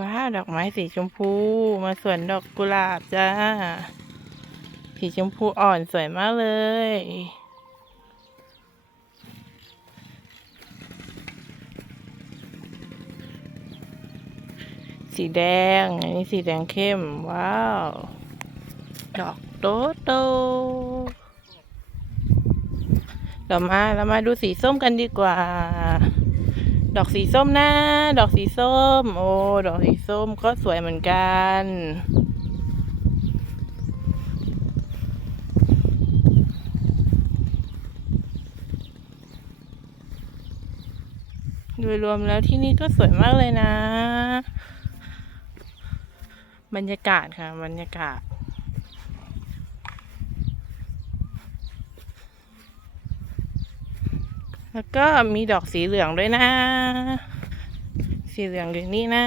ว้าวดอกไม้สีชมพูมาสวนดอกกุหลาบจ้า สีชมพูอ่อนสวยมากเลย สีแดง อันนี้สีแดงเข้ม ว้าว ดอกโตโตเรามาเรามาดูสีส้มกันดีกว่า ดอกสีส้มนะ ดอกสีส้ม โอ้ ดอกสีส้มก็สวยเหมือนกัน โดยรวมแล้วที่นี่ก็สวยมากเลยนะ บรรยากาศค่ะ บรรยากาศ แล้วก็มีดอกสีเหลืองด้วยนะ สีเหลืองอยู่นี่นะ